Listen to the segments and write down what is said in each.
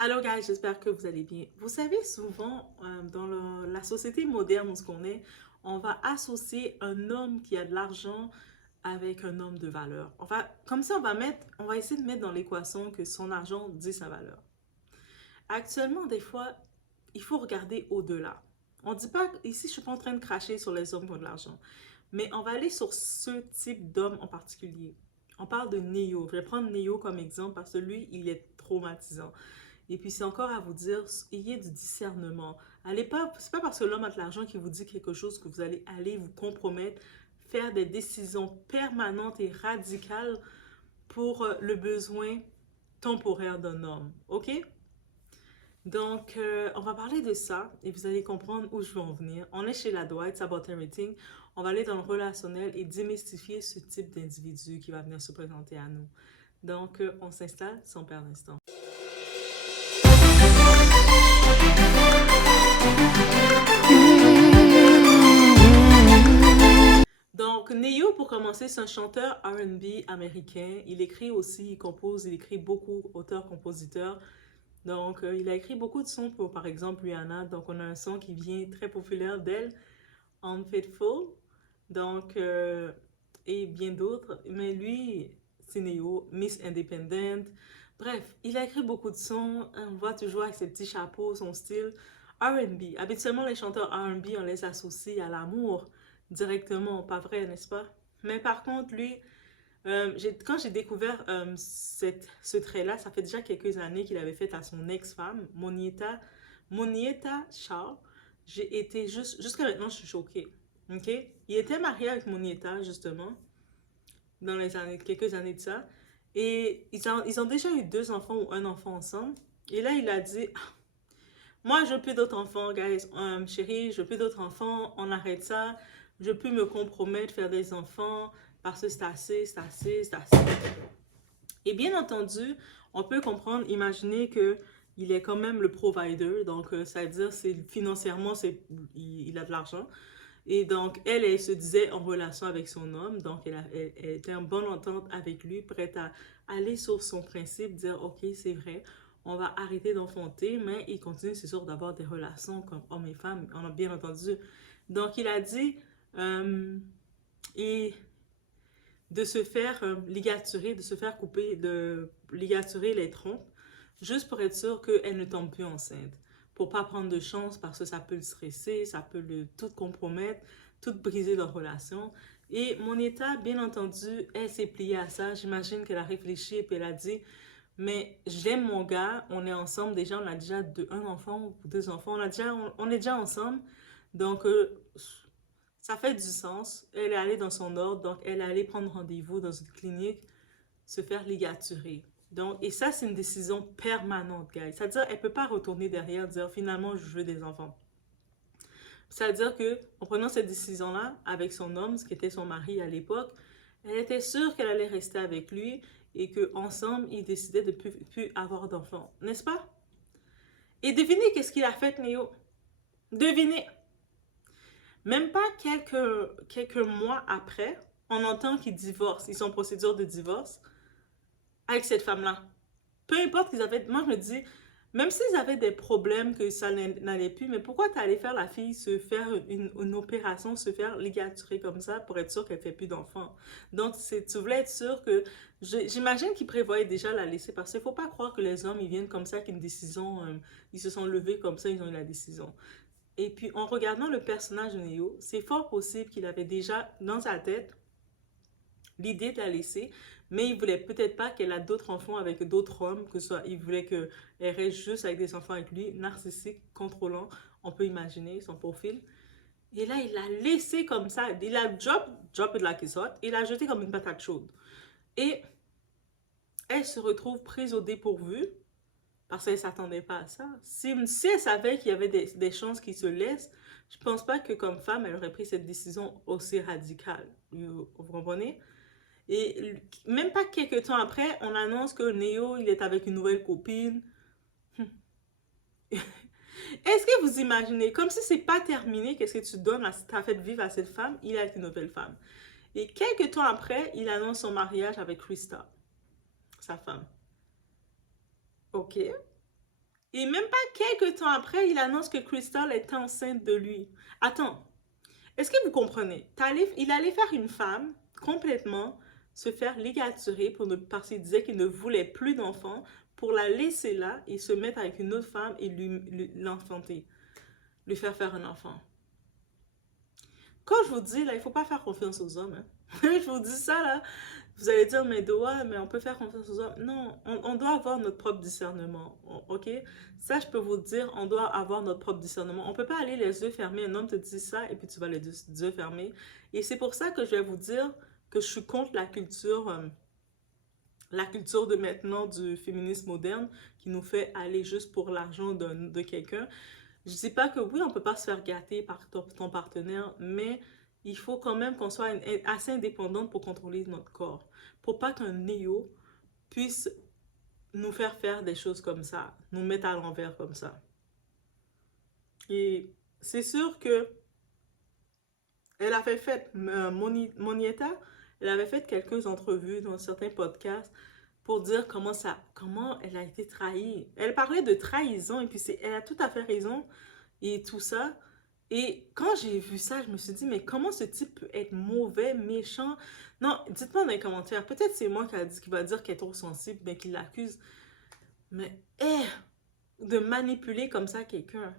Alors, guys, j'espère que vous allez bien. Vous savez, souvent, dans la société moderne où ce qu'on est, on va associer un homme qui a de l'argent avec un homme de valeur. Comme ça, on va essayer de mettre dans l'équation que son argent dit sa valeur. Actuellement, des fois, il faut regarder au-delà. On dit pas, ici, je suis pas en train de cracher sur les hommes qui ont de l'argent, mais on va aller sur ce type d'homme en particulier. On parle de Neo. Je vais prendre Neo comme exemple parce que lui, il est traumatisant. Et puis, c'est encore à vous dire, ayez du discernement. Allez pas, c'est pas parce que l'homme a de l'argent qu'il vous dit quelque chose que vous allez aller vous compromettre, faire des décisions permanentes et radicales pour le besoin temporaire d'un homme. OK? Donc, on va parler de ça et vous allez comprendre où je veux en venir. On est chez la Dwight, it's about everything. On va aller dans le relationnel et démystifier ce type d'individu qui va venir se présenter à nous. Donc, on s'installe sans perdre d'instant. Donc, Neo, pour commencer, c'est un chanteur R&B américain. Il écrit aussi, il compose, il écrit beaucoup, auteur-compositeur. Donc, il a écrit beaucoup de sons pour, par exemple, Rihanna. Donc, on a un son qui vient très populaire d'elle, Unfaithful. Donc, et bien d'autres. Mais lui, c'est Neo, Miss Independent. Bref, il a écrit beaucoup de sons. On voit toujours avec ses petits chapeaux, son style R&B. Habituellement, les chanteurs R&B, on les associe à l'amour directement, pas vrai, n'est-ce pas? Mais par contre, lui, quand j'ai découvert ce trait-là, ça fait déjà quelques années qu'il avait fait à son ex-femme, Monietta Shaw. J'ai été jusqu'à maintenant, je suis choquée. OK? Il était marié avec Monietta, justement, dans les années, quelques années de ça. Et ils ont déjà eu deux enfants ou un enfant ensemble. Et là, il a dit, moi, je veux plus d'autres enfants, guys. Chérie, je veux plus d'autres enfants. On arrête ça. Je veux plus me compromettre, faire des enfants, parce que c'est assez, c'est assez, c'est assez. Et bien entendu, on peut comprendre, imaginer que il est quand même le provider, donc c'est-à-dire c'est financièrement il a de l'argent. Et donc elle se disait en relation avec son homme, donc elle était en bonne entente avec lui, prête à aller sur son principe, dire ok c'est vrai, on va arrêter d'enfanter, mais il continue c'est sûr d'avoir des relations comme homme et femme, on a bien entendu. Donc il a dit et de se faire ligaturer, de se faire couper, de ligaturer les trompes, juste pour être sûr qu'elle ne tombe plus enceinte. Pour pas prendre de chance parce que ça peut le stresser, ça peut le tout compromettre, tout briser leur relation. Et mon état, bien entendu, elle s'est pliée à ça. J'imagine qu'elle a réfléchi et puis elle a dit, mais j'aime mon gars, on est ensemble déjà, on a déjà un enfant ou deux enfants, on est déjà ensemble. Donc, ça fait du sens. Elle est allée dans son ordre, donc elle est allée prendre rendez-vous dans une clinique, se faire ligaturer. Donc, et ça, c'est une décision permanente, guys. C'est-à-dire, elle ne peut pas retourner derrière, dire finalement, je veux des enfants. C'est-à-dire que, en prenant cette décision-là avec son homme, ce qui était son mari à l'époque, elle était sûre qu'elle allait rester avec lui et qu'ensemble, ils décidaient de plus avoir d'enfants. N'est-ce pas? Et devinez qu'est-ce qu'il a fait, Néo? Devinez! Même pas quelques mois après, on entend qu'ils divorcent. Ils sont en procédure de divorce avec cette femme-là. Peu importe qu'ils avaient... Moi, je me dis, même s'ils avaient des problèmes que ça n'allait plus, mais pourquoi t'es allé faire la fille se faire une opération, se faire ligaturer comme ça pour être sûr qu'elle ne fait plus d'enfants? Donc, tu voulais être sûr que... J'imagine qu'ils prévoyaient déjà la laisser parce qu'il ne faut pas croire que les hommes, ils viennent comme ça avec une décision, ils se sont levés comme ça, ils ont eu la décision. Et puis, en regardant le personnage de Neo, c'est fort possible qu'il avait déjà dans sa tête l'idée de la laisser, mais il voulait peut-être pas qu'elle a d'autres enfants avec d'autres hommes, que ce soit, il voulait qu'elle reste juste avec des enfants avec lui, narcissique, contrôlant, on peut imaginer son profil. Et là, il l'a laissé comme ça, il a drop it like it's hot, il l'a jeté comme une patate chaude. Et elle se retrouve prise au dépourvu, parce qu'elle ne s'attendait pas à ça. Si elle savait qu'il y avait des chances qu'il se laisse, je ne pense pas que comme femme, elle aurait pris cette décision aussi radicale. Vous comprenez? Et même pas quelques temps après, on annonce que Neo, il est avec une nouvelle copine. Est-ce que vous imaginez, comme si c'est pas terminé, qu'est-ce que tu donnes, t'as fait vivre à cette femme, il est avec une nouvelle femme. Et quelques temps après, il annonce son mariage avec Krista, sa femme. Ok. Et même pas quelques temps après, il annonce que Crystal est enceinte de lui. Attends, est-ce que vous comprenez? Il allait faire une femme complètement se faire ligaturer parce qu'il disait qu'il ne voulait plus d'enfants pour la laisser là et se mettre avec une autre femme et l'enfanter, lui faire un enfant. Quand je vous dis, là, il ne faut pas faire confiance aux hommes. Hein. Je vous dis ça, là, vous allez dire, mais ouais, mais on peut faire confiance aux hommes. Non, on doit avoir notre propre discernement, ok? Ça, je peux vous dire, on doit avoir notre propre discernement. On ne peut pas aller les yeux fermés, un homme te dit ça, et puis tu vas les yeux fermés. Et c'est pour ça que je vais vous dire que je suis contre la culture de maintenant du féminisme moderne qui nous fait aller juste pour l'argent de quelqu'un. Je dis pas que oui, on peut pas se faire gâter par ton partenaire, mais il faut quand même qu'on soit assez indépendante pour contrôler notre corps. Pour pas qu'un néo puisse nous faire des choses comme ça, nous mettre à l'envers comme ça. Et c'est sûr que elle avait fait, Monietta, elle avait fait quelques entrevues dans certains podcasts pour dire comment elle a été trahie. Elle parlait de trahison et puis elle a tout à fait raison et tout ça. Et quand j'ai vu ça, je me suis dit, mais comment ce type peut être mauvais, méchant? Non, dites-moi dans les commentaires. Peut-être c'est moi qui va dire qu'elle est trop sensible, mais qui l'accuse. Mais, de manipuler comme ça quelqu'un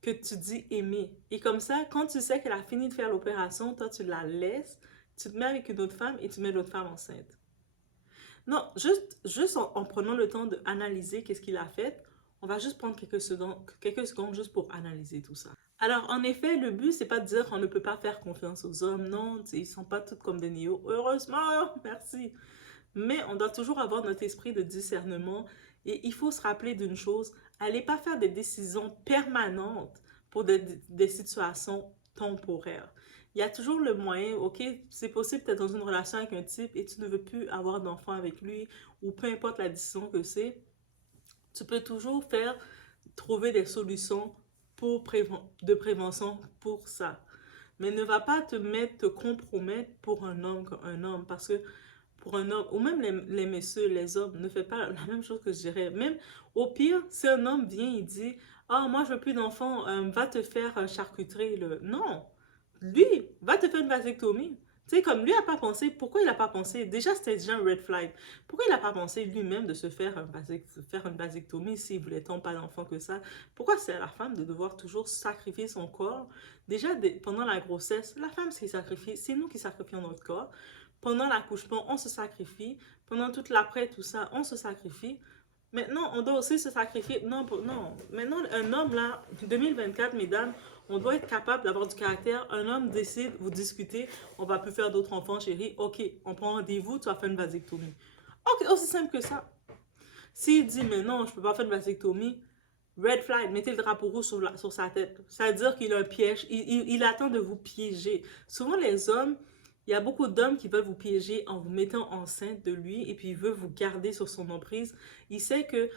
que tu dis aimer. Et comme ça, quand tu sais qu'elle a fini de faire l'opération, toi, tu la laisses, tu te mets avec une autre femme et tu mets l'autre femme enceinte. Non, juste en prenant le temps d'analyser qu'est-ce qu'il a fait, on va juste prendre quelques secondes juste pour analyser tout ça. Alors, en effet, le but, c'est pas de dire qu'on ne peut pas faire confiance aux hommes. Non, ils sont pas tous comme des néos. Heureusement, merci. Mais on doit toujours avoir notre esprit de discernement et il faut se rappeler d'une chose, allez pas faire des décisions permanentes pour des situations temporaires. Il y a toujours le moyen, ok, c'est possible d'être dans une relation avec un type et tu ne veux plus avoir d'enfant avec lui ou peu importe la décision que c'est, tu peux toujours trouver des solutions de prévention pour ça. Mais ne va pas te compromettre pour un homme, parce que pour un homme, ou même les messieurs, les hommes, ne fait pas la même chose que je dirais. Même au pire, si un homme vient et dit, ah, moi je veux plus d'enfants, va te faire charcuterie. Non, lui, va te faire une vasectomie. Tu sais, comme lui n'a pas pensé, pourquoi il n'a pas pensé? Déjà, c'était déjà un red flag. Pourquoi il n'a pas pensé lui-même de se faire, faire une vasectomie s'il voulait tant pas d'enfants que ça? Pourquoi c'est à la femme de devoir toujours sacrifier son corps? Déjà, pendant la grossesse, la femme s'est sacrifiée. C'est nous qui sacrifions notre corps. Pendant l'accouchement, on se sacrifie. Pendant toute l'après, tout ça, on se sacrifie. Maintenant, on doit aussi se sacrifier. Non, non. Maintenant, un homme, là, 2024, mesdames, on doit être capable d'avoir du caractère. Un homme décide, vous discutez, on va plus faire d'autres enfants, chérie. Ok, on prend rendez-vous, tu vas faire une vasectomie. Ok, aussi simple que ça. S'il dit, mais non, je peux pas faire une vasectomie, red flag, mettez le drapeau rouge sur sa tête. Ça veut dire qu'il a un piège. Il attend de vous piéger. Souvent, les hommes, il y a beaucoup d'hommes qui veulent vous piéger en vous mettant enceinte de lui et puis il veut vous garder sur son emprise. Il sait que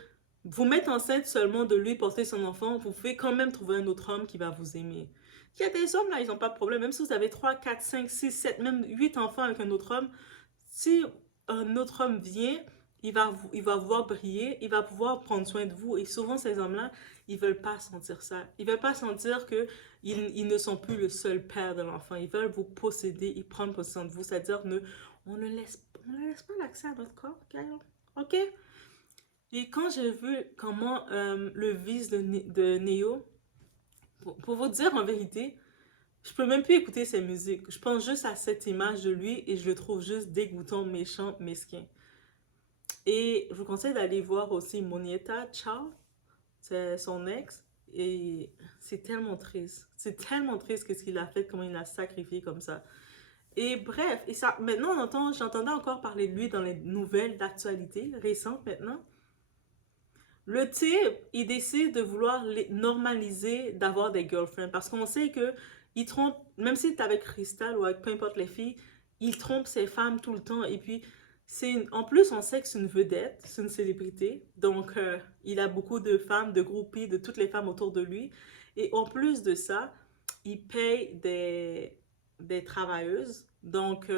vous mettre enceinte seulement de lui, porter son enfant, vous pouvez quand même trouver un autre homme qui va vous aimer. Il y a des hommes là, ils n'ont pas de problème. Même si vous avez 3, 4, 5, 6, 7, même 8 enfants avec un autre homme, si un autre homme vient, il va vous voir briller, il va pouvoir prendre soin de vous. Et souvent, ces hommes-là, ils veulent pas sentir ça. Ils veulent pas sentir que ils ne sont plus le seul père de l'enfant. Ils veulent vous posséder, ils prennent possession de vous. C'est-à-dire, on ne laisse pas l'accès à notre corps, ok? Et quand j'ai vu comment le vice de Neo, pour vous dire en vérité, je peux même plus écouter ses musiques. Je pense juste à cette image de lui et je le trouve juste dégoûtant, méchant, mesquin. Et je vous conseille d'aller voir aussi Monietta Ciao, c'est son ex. Et c'est tellement triste. C'est tellement triste qu'est-ce qu'il a fait, comment il l'a sacrifié comme ça. Et bref, et ça, maintenant j'entendais encore parler de lui dans les nouvelles d'actualité récentes maintenant. Le type, il décide de vouloir normaliser d'avoir des girlfriends parce qu'on sait que il trompe, même si tu es avec Crystal ou avec peu importe les filles, il trompe ses femmes tout le temps. Et puis, en plus, on sait que c'est une vedette, c'est une célébrité. Donc, il a beaucoup de femmes, de groupies, de toutes les femmes autour de lui. Et en plus de ça, il paye des travailleuses. Donc,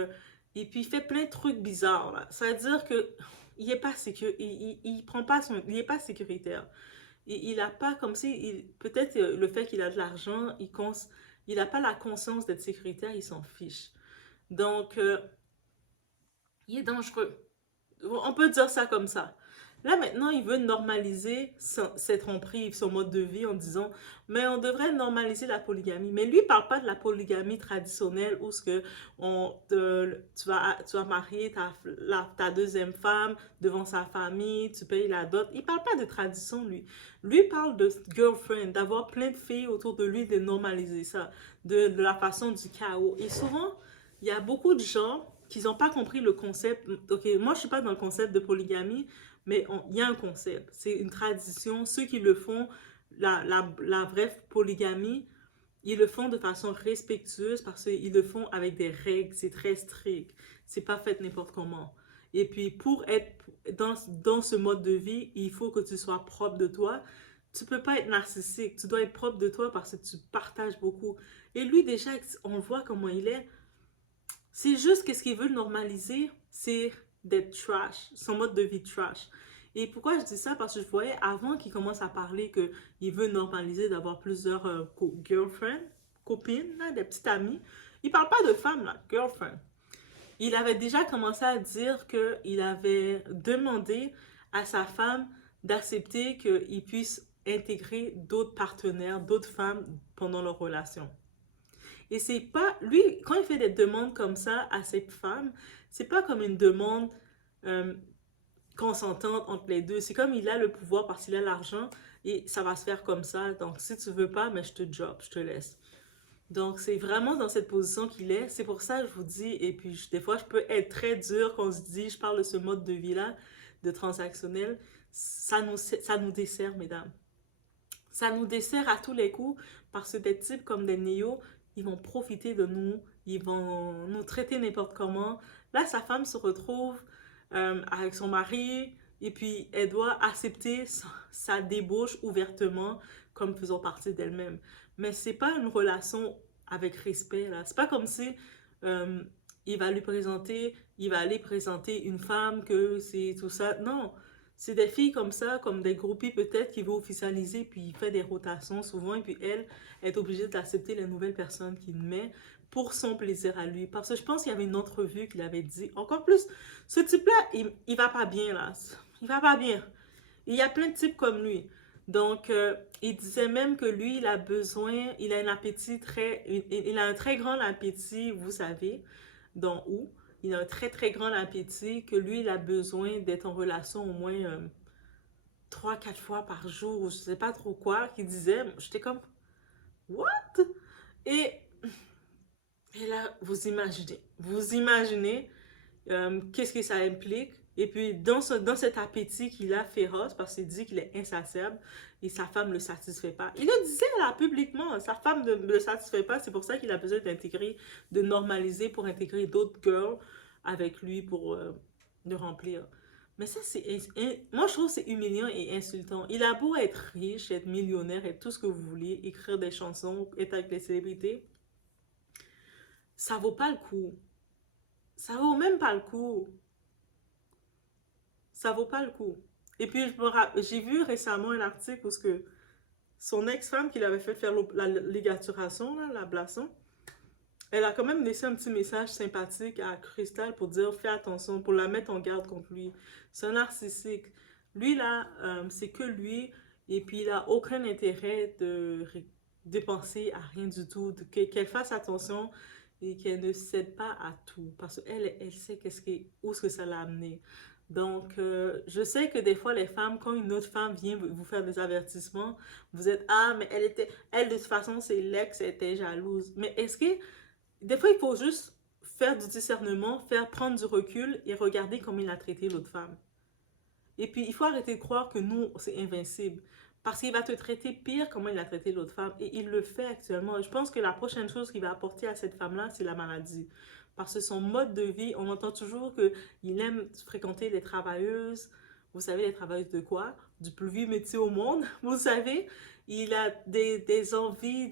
et puis, il fait plein de trucs bizarres. Là. Ça veut dire que il est pas il prend pas il est pas sécuritaire. Il a pas comme si, peut-être le fait qu'il a de l'argent, il a pas la conscience d'être sécuritaire, il s'en fiche. Donc, il est dangereux. On peut dire ça comme ça. Là, maintenant, il veut normaliser cette tromperie, son mode de vie en disant, mais on devrait normaliser la polygamie. Mais lui, il parle pas de la polygamie traditionnelle où ce que tu vas marier ta deuxième femme devant sa famille, tu payes la dot. Il parle pas de tradition, lui. Lui parle de girlfriend, d'avoir plein de filles autour de lui, de normaliser ça, de la façon du chaos. Et souvent, il y a beaucoup de gens qui n'ont pas compris le concept. Ok, moi, je suis pas dans le concept de polygamie, mais il y a un concept. C'est une tradition. Ceux qui le font, la vraie polygamie, ils le font de façon respectueuse parce qu'ils le font avec des règles. C'est très strict. C'est pas fait n'importe comment. Et puis, pour être dans ce mode de vie, il faut que tu sois propre de toi. Tu peux pas être narcissique. Tu dois être propre de toi parce que tu partages beaucoup. Et lui, déjà, on voit comment il est. C'est juste que ce qu'il veut normaliser, c'est d'être trash, son mode de vie trash. Et pourquoi je dis ça? Parce que je voyais avant qu'il commence à parler qu'il veut normaliser d'avoir plusieurs girlfriends, copines, là, des petites amies. Il parle pas de femmes, là, girlfriend. Il avait déjà commencé à dire qu'il avait demandé à sa femme d'accepter qu'il puisse intégrer d'autres partenaires, d'autres femmes pendant leur relation. Et c'est pas, lui, quand il fait des demandes comme ça à cette femme, c'est pas comme une demande euh, consentante entre les deux. C'est comme il a le pouvoir parce qu'il a l'argent et ça va se faire comme ça. Donc, si tu veux pas, mais je te drop, je te laisse. Donc, c'est vraiment dans cette position qu'il est. C'est pour ça que je vous dis, et puis des fois, je peux être très dur quand on se dit, je parle de ce mode de vie-là, de transactionnel. Ça nous dessert, mesdames. Ça nous dessert à tous les coups parce que des types comme des néos, ils vont profiter de nous, ils vont nous traiter n'importe comment. Là, sa femme se retrouve avec son mari et puis elle doit accepter sa débauche ouvertement comme faisant partie d'elle-même. Mais c'est pas une relation avec respect, là. C'est pas comme si euh, il va aller présenter une femme que c'est tout ça. Non, c'est des filles comme ça, comme des groupies peut-être, qui vont officialiser, puis il fait des rotations souvent, et puis elle est obligée d'accepter les nouvelles personnes qu'il met pour son plaisir à lui. Parce que je pense qu'il y avait une entrevue qu'il avait dit, encore plus, ce type-là, il va pas bien là. Il va pas bien. Il y a plein de types comme lui. Donc, il disait même que lui, il a besoin, il a un appétit il a un très grand appétit, vous savez, dans où il a un très très grand appétit, que lui, il a besoin d'être en relation au moins 3-4 fois par jour, ou je sais pas trop quoi, qu'il disait. J'étais comme, what? Et, et là, vous imaginez qu'est-ce que ça implique. Et puis, dans cet appétit qu'il a féroce, parce qu'il dit qu'il est insatiable et sa femme ne le satisfait pas. Il le disait là, publiquement, sa femme ne le satisfait pas, c'est pour ça qu'il a besoin d'intégrer, de normaliser pour intégrer d'autres girls avec lui pour le remplir. Mais ça, moi, je trouve que c'est humiliant et insultant. Il a beau être riche, être millionnaire, être tout ce que vous voulez, écrire des chansons, être avec les célébrités, ça vaut pas le coup. Ça vaut même pas le coup. Ça vaut pas le coup. Et puis, j'ai vu récemment un article où son ex-femme qui l'avait fait faire la ligaturation, l'ablation, elle a quand même laissé un petit message sympathique à Crystal pour dire fais attention, pour la mettre en garde contre lui. C'est un narcissique. Lui, là, c'est que lui, et puis il a aucun intérêt de dépenser à rien du tout, qu'elle fasse attention et qu'elle ne cède pas à tout, parce qu'elle elle sait où est-ce que ça l'a amené. Donc, je sais que des fois, les femmes, quand une autre femme vient vous faire des avertissements, vous êtes, ah, mais elle de toute façon, c'est l'ex, elle était jalouse. Mais est-ce que, des fois, il faut juste faire du discernement, prendre du recul et regarder comment il a traité l'autre femme. Et puis, il faut arrêter de croire que nous, c'est invincible. Parce qu'il va te traiter pire comment il a traité l'autre femme. Et il le fait actuellement. Je pense que la prochaine chose qu'il va apporter à cette femme-là, c'est la maladie. Parce que son mode de vie, on entend toujours qu'il aime fréquenter les travailleuses. Vous savez, les travailleuses de quoi? Du plus vieux métier au monde. Vous savez, il a des envies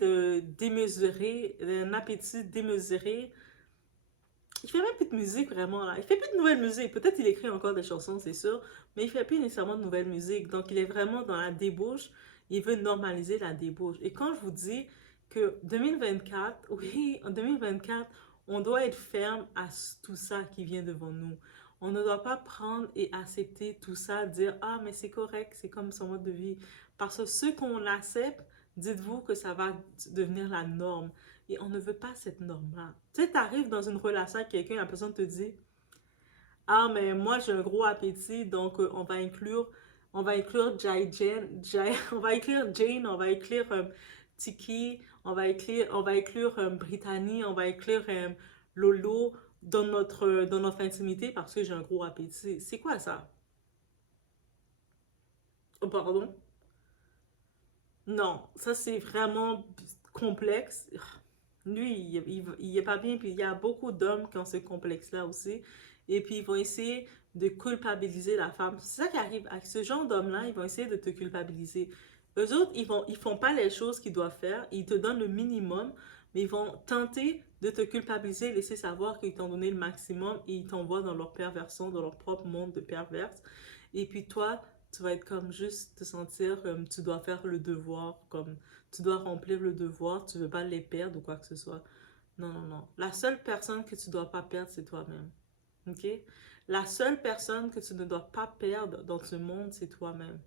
démesurées, un appétit démesuré. il fait même plus de musique vraiment là. Il fait plus de nouvelles musiques. Peut-être il écrit encore des chansons, c'est sûr, mais il fait plus nécessairement de nouvelles musiques. Donc il est vraiment dans la débauche. Il veut normaliser la débauche. Et quand je vous dis que 2024, oui, en 2024, on doit être ferme à tout ça qui vient devant nous. On ne doit pas prendre et accepter tout ça, dire ah mais c'est correct, c'est comme son mode de vie. Parce que ce qu'on accepte, dites-vous que ça va devenir la norme. Et on ne veut pas cette norme-là. Tu sais, tu arrives dans une relation avec quelqu'un, la personne te dit, ah, mais moi j'ai un gros appétit, donc on va inclure on va inclure Jane, on va inclure Tiki, on va inclure Brittany, on va inclure Lolo dans notre intimité parce que j'ai un gros appétit. C'est quoi ça? Oh, pardon? Non, ça c'est vraiment complexe. Lui, il est pas bien, puis il y a beaucoup d'hommes qui ont ce complexe-là aussi. Et puis ils vont essayer de culpabiliser la femme. C'est ça qui arrive avec ce genre d'hommes-là, ils vont essayer de te culpabiliser. Eux autres, ils font pas les choses qu'ils doivent faire, ils te donnent le minimum, mais ils vont tenter de te culpabiliser, laisser savoir qu'ils t'ont donné le maximum et ils t'envoient dans leur perversion, dans leur propre monde de perverse. Et puis toi, tu vas être comme juste te sentir comme tu dois faire le devoir, comme tu dois remplir le devoir, tu veux pas les perdre ou quoi que ce soit. Non, non, non. La seule personne que tu dois pas perdre, c'est toi-même. OK? La seule personne que tu ne dois pas perdre dans ce monde, c'est toi-même.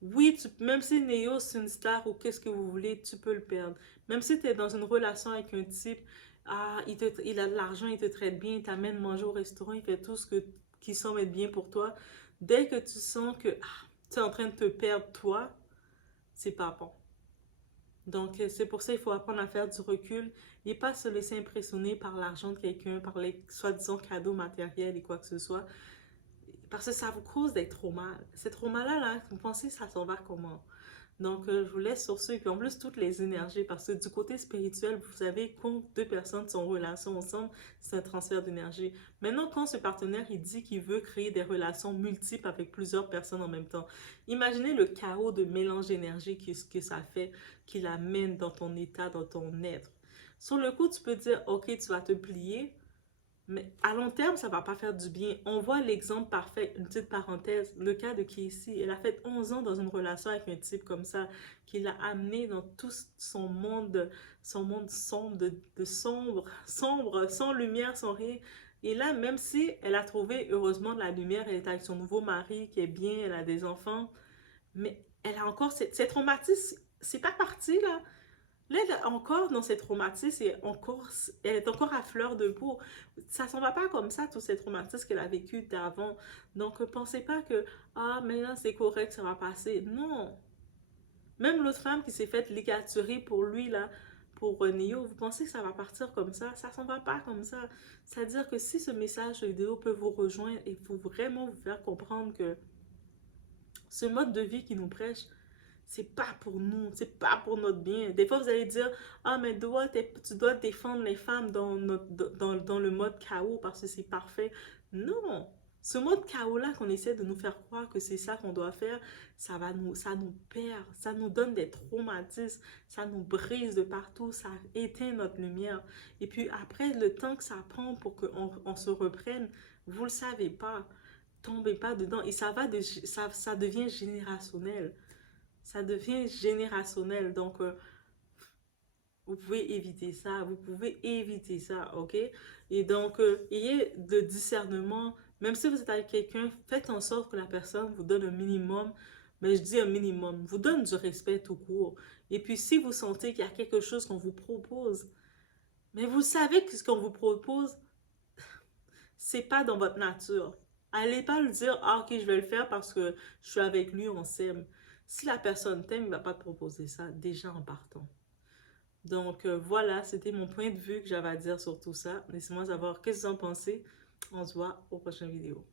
Oui, même si Neo, c'est une star ou qu'est-ce que vous voulez, tu peux le perdre. Même si tu es dans une relation avec un type, ah, il a de l'argent, il te traite bien, il t'amène manger au restaurant, il fait tout ce qui semble être bien pour toi. Dès que tu sens que tu es en train de te perdre toi, c'est pas bon. Donc, c'est pour ça qu'il faut apprendre à faire du recul et pas se laisser impressionner par l'argent de quelqu'un, par les soi-disant cadeaux matériels et quoi que ce soit. Parce que ça vous cause des traumas. Ces traumas-là, là, vous pensez que ça s'en va comment? Donc, je vous laisse sur ce. Et puis, en plus, toutes les énergies. Parce que du côté spirituel, vous savez, quand deux personnes sont en relation ensemble, c'est un transfert d'énergie. Maintenant, quand ce partenaire, il dit qu'il veut créer des relations multiples avec plusieurs personnes en même temps, imaginez le chaos de mélange d'énergie que ça fait, qu'il amène dans ton état, dans ton être. Sur le coup, tu peux dire, OK, tu vas te plier, mais à long terme, ça ne va pas faire du bien. On voit l'exemple parfait, une petite parenthèse, le cas de Casey. Elle a fait 11 ans dans une relation avec un type comme ça, qui l'a amené dans tout son monde sombre, de sombre, sans lumière, sans rien. Et là, même si elle a trouvé heureusement de la lumière, elle est avec son nouveau mari qui est bien, elle a des enfants, mais elle a encore ces traumatismes, c'est pas parti là. Là, elle est encore dans ses traumatismes et elle est encore à fleur de peau. Ça s'en va pas comme ça, tous ces traumatismes qu'elle a vécu d'avant. Donc, pensez pas que, ah, mais là, c'est correct, ça va passer. Non. Même l'autre femme qui s'est faite ligaturer pour lui, là, pour Neo, vous pensez que ça va partir comme ça? Ça s'en va pas comme ça. C'est-à-dire que si ce message vidéo peut vous rejoindre et faut vraiment vous faire comprendre que ce mode de vie qui nous prêche, c'est pas pour nous, c'est pas pour notre bien. Des fois, vous allez dire, ah, mais tu dois défendre les femmes dans le mode chaos parce que c'est parfait. Non! Ce mode chaos-là qu'on essaie de nous faire croire que c'est ça qu'on doit faire, ça nous perd, ça nous donne des traumatismes, ça nous brise de partout, ça éteint notre lumière. Et puis après, le temps que ça prend pour qu'on se reprenne, vous le savez pas. Tombez pas dedans. Et ça devient générationnel. Ça devient générationnel. Donc, vous pouvez éviter ça. Vous pouvez éviter ça, ok? Et donc, ayez de discernement. Même si vous êtes avec quelqu'un, faites en sorte que la personne vous donne un minimum. Mais je dis un minimum. Vous donne du respect tout court. Et puis, si vous sentez qu'il y a quelque chose qu'on vous propose, mais vous savez que ce qu'on vous propose, c'est pas dans votre nature. Allez pas lui dire, ah, ok, je vais le faire parce que je suis avec lui, on s'aime. Si la personne t'aime, il va pas te proposer ça déjà en partant. Donc voilà, c'était mon point de vue que j'avais à dire sur tout ça. Laissez-moi savoir qu'est-ce que vous en pensez. On se voit aux prochaines vidéos.